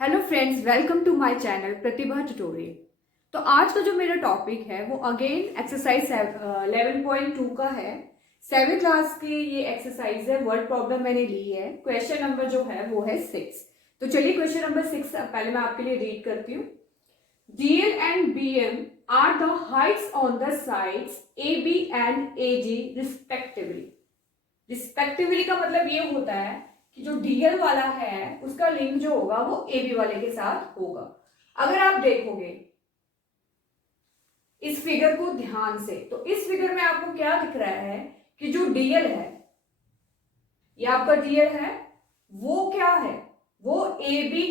Hello friends, welcome to my channel Pratibha tutorial. तो आज का जो मेरा टॉपिक है वो अगेन एक्सरसाइज 11.2 का है। 7th क्लास की ये एक्सरसाइज है। वर्ड प्रॉब्लम मैंने ली है। क्वेश्चन नंबर जो है वो है 6। तो चलिए क्वेश्चन नंबर 6 पहले मैं आपके लिए रीड करती हूँ। DL and BM are the heights on the sides AB and AG respectively। Respectively का मतलब ये होता है कि जो डीएल वाला है उसका लिंक जो होगा वो एबी वाले के साथ होगा। अगर आप देखोगे इस फिगर को ध्यान से तो इस फिगर में आपको क्या दिख रहा है कि जो डीएल है, ये आपका डीएल है, वो क्या है, वो एबी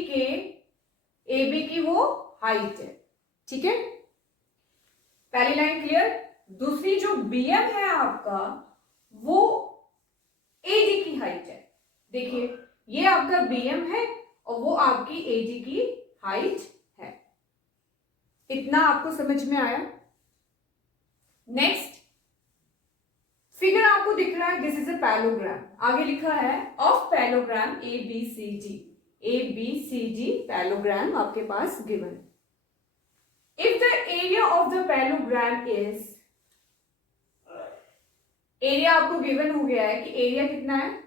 की वो हाइट है। ठीक है, पहली लाइन क्लियर। दूसरी जो बीएम है आपका वो एडी की हाइट है। देखिए ये आपका बीएम है और वो आपकी एडी की हाइट है। इतना आपको समझ में आया। नेक्स्ट फिगर आपको दिख रहा है, दिस इज अ पैलोग्राम। आगे लिखा है of parallelogram A B C D parallelogram आपके पास given. If the area of the parallelogram is, area आपको गिवन हो गया है कि एरिया कितना है।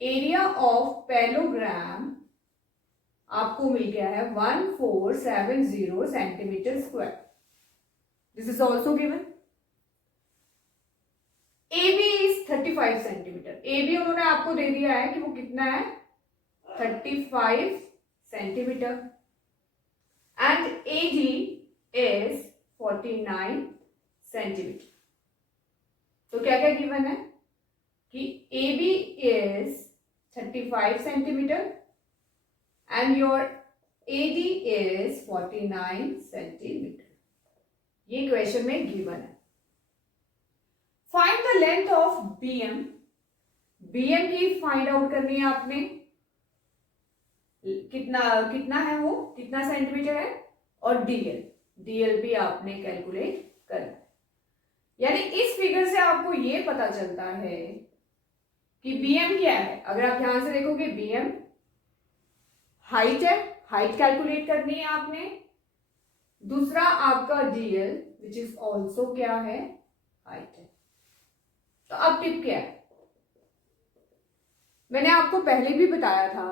एरिया ऑफ पैलोग्राम आपको मिल गया है 1470 centimetre square. This is also given. AB is 35 centimetre. AB उन्होंने आपको दे दिया है कि वो कितना है, 35 centimetre. And AD is 49 centimetre. तो क्या क्या गिवन है कि AB is 35 centimeter and your AD is 49 centimeter। ये क्वेश्चन में गिवन है। Find the length of BM। BM की फाइंड आउट करनी है आपने। कितना कितना है वो, कितना सेंटीमीटर है, और DL भी आपने कैलकुलेट करना है। यानी इस फिगर से आपको ये पता चलता है कि BM क्या है। अगर आप ध्यान से देखोगे BM हाइट है, हाइट कैलकुलेट करनी है आपने। दूसरा आपका DL विच इज ऑल्सो क्या है, हाइट है। तो अब टिप क्या है, मैंने आपको पहले भी बताया था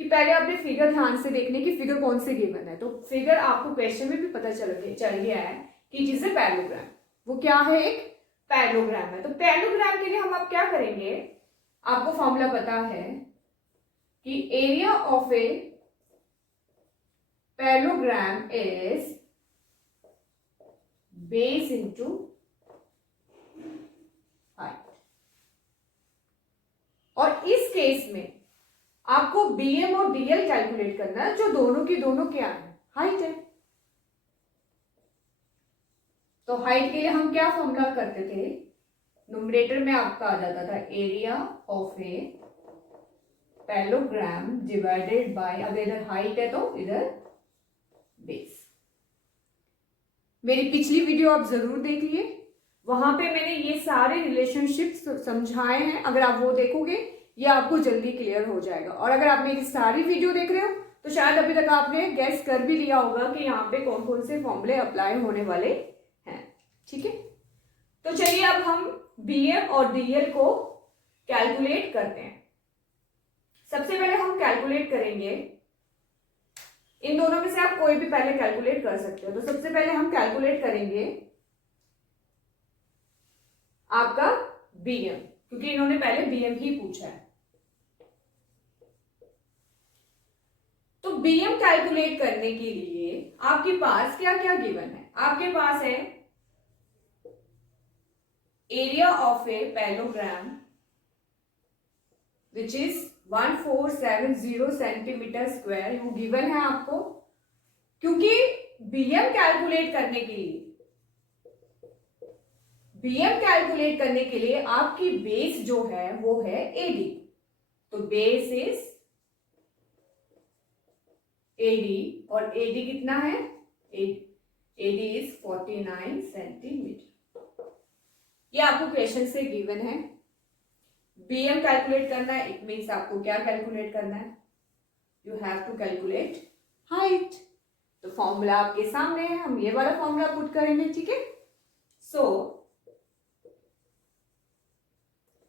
कि पहले आपने फिगर ध्यान से देखने की, फिगर कौन से गिवन है। तो फिगर आपको क्वेश्चन में भी पता चल गया है कि जिसे पैरेललोग्राम, वो क्या है, एक पैरेललोग्राम है। तो पैरेललोग्राम के लिए हम आप क्या करेंगे, आपको फॉर्मूला पता है कि area of a parallelogram is base into height. और इस केस में आपको BM और DL कैलकुलेट करना है, जो दोनों की दोनों क्या है, हाइट है। तो हाइट के लिए हम क्या फॉर्मूला करते थे, न्यूमरेटर में आपका आ जाता था area of a parallelogram divided bye, अगर इधर हाइट है तो इधर बेस। मेरी पिछली वीडियो आप जरूर देखिए, वहां पे मैंने ये सारे रिलेशनशिप समझाए हैं। अगर आप वो देखोगे ये आपको जल्दी क्लियर हो जाएगा। और अगर आप मेरी सारी वीडियो देख रहे हो तो शायद अभी तक आपने गैस कर भी लिया होगा कि यहाँ पे कौन कौन से फॉर्मूले अप्लाई होने वाले हैं। ठीक है, तो चलिए अब हम BM और DL को कैलकुलेट करते हैं। सबसे पहले हम कैलकुलेट करेंगे, इन दोनों में से आप कोई भी पहले कैलकुलेट कर सकते हो। तो सबसे पहले हम कैलकुलेट करेंगे आपका BM, क्योंकि इन्होंने पहले BM ही पूछा है। तो BM कैलकुलेट करने के लिए आपके पास क्या क्या गिवन है। आपके पास है area of a parallelogram which is 1470 centimetre square, वो गिवन है आपको। क्योंकि BM कैलकुलेट करने के लिए, BM कैलकुलेट करने के लिए आपकी बेस जो है वो है AD। तो बेस इज AD और AD कितना है, AD इज 49 सेंटीमीटर। ये आपको क्वेश्चन से गिवन है। BM कैलकुलेट करना है, इट मीन्स आपको क्या कैलकुलेट करना है, you have to calculate height. तो फॉर्मूला आपके सामने है, हम ये वाला फॉर्मूला पुट करेंगे, ठीक है। So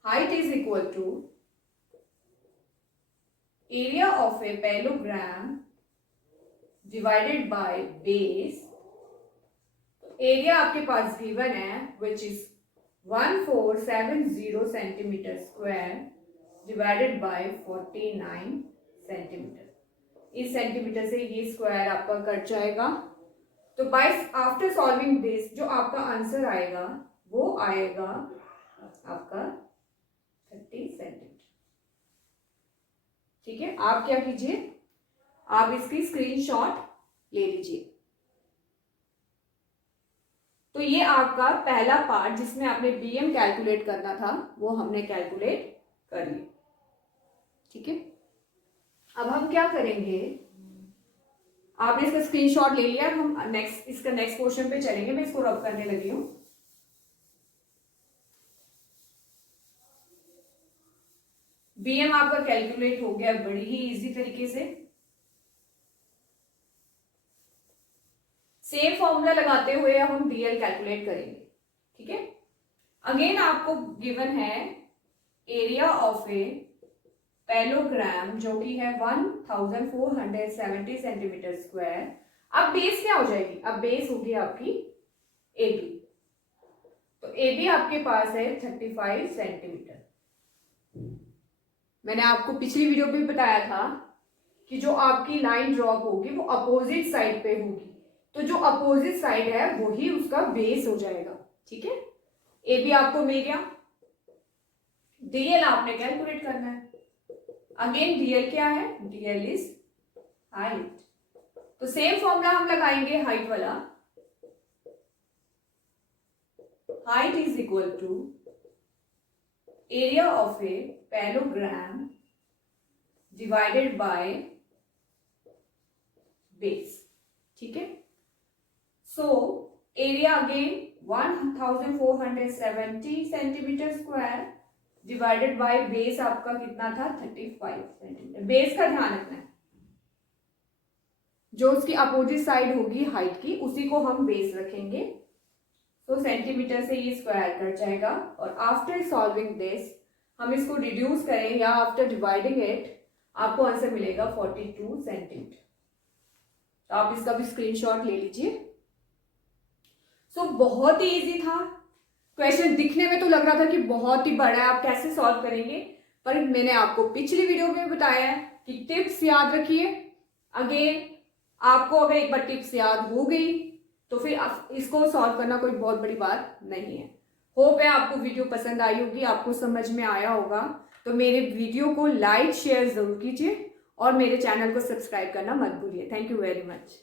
height is equal to area of a parallelogram divided by base. Area आपके पास गिवन है which is 1470 centimetre square divided by 49 centimetre. इस सेंटीमीटर से ये स्क्वायर आपका कट जाएगा। तो बाय आफ्टर सॉल्विंग दिस जो आपका आंसर आएगा वो आएगा आपका 30 सेंटीमीटर, ठीक है। आप क्या कीजिए, आप इसकी स्क्रीनशॉट ले लीजिए। तो ये आपका पहला पार्ट जिसमें आपने बीएम कैलकुलेट करना था वो हमने कैलकुलेट कर लिया, ठीक है। अब हम क्या करेंगे, आपने इसका स्क्रीनशॉट ले लिया, हम इसका नेक्स्ट क्वेश्चन पे चलेंगे। मैं इसको रब करने लगी हूं। बीएम आपका कैलकुलेट हो गया बड़ी ही इजी तरीके से। सेम फॉर्मूला लगाते हुए हम डीएल कैलकुलेट करेंगे, ठीक है। अगेन आपको गिवन है एरिया ऑफ ए पैरेललोग्राम जो कि है 1470 सेंटीमीटर स्क्वायर। अब बेस क्या हो जाएगी, अब बेस होगी आपकी एबी। तो एबी आपके पास है 35 सेंटीमीटर। मैंने आपको पिछली वीडियो में बताया था कि जो आपकी लाइन ड्रॉप होगी वो अपोजिट साइड पे होगी, तो जो अपोजिट साइड है वही उसका बेस हो जाएगा, ठीक है। ए बी आपको मिल गया। डीएल आपने कैलकुलेट करना है। अगेन डीएल क्या है, डीएल इज हाइट। तो सेम फॉर्मूला हम लगाएंगे हाइट वाला। Height is equal to area of a parallelogram divided by base, ठीक है। So area again 1470 centimetre square divided by base आपका कितना था, 35 सेंटीमीटर। बेस का ध्यान रखना है, जो उसकी अपोजिट साइड होगी हाइट की उसी को हम बेस रखेंगे। तो सेंटीमीटर से ये स्क्वायर कट जाएगा और आफ्टर सॉल्विंग दिस हम इसको रिड्यूस करें या आफ्टर डिवाइडिंग इट आपको आंसर मिलेगा 42 सेंटीमीटर। तो आप इसका भी स्क्रीनशॉट ले लीजिए। सो बहुत ही इजी था क्वेश्चन। दिखने में तो लग रहा था कि बहुत ही बड़ा है, आप कैसे सॉल्व करेंगे, पर मैंने आपको पिछली वीडियो में बताया है कि टिप्स याद रखिए। अगेन आपको अगर एक बार टिप्स याद हो गई तो फिर इसको सॉल्व करना कोई बहुत बड़ी बात नहीं है। होप है आपको वीडियो पसंद आई होगी, आपको समझ में आया होगा। तो मेरे वीडियो को लाइक शेयर जरूर कीजिए और मेरे चैनल को सब्सक्राइब करना मत भूलिए। Thank you very much.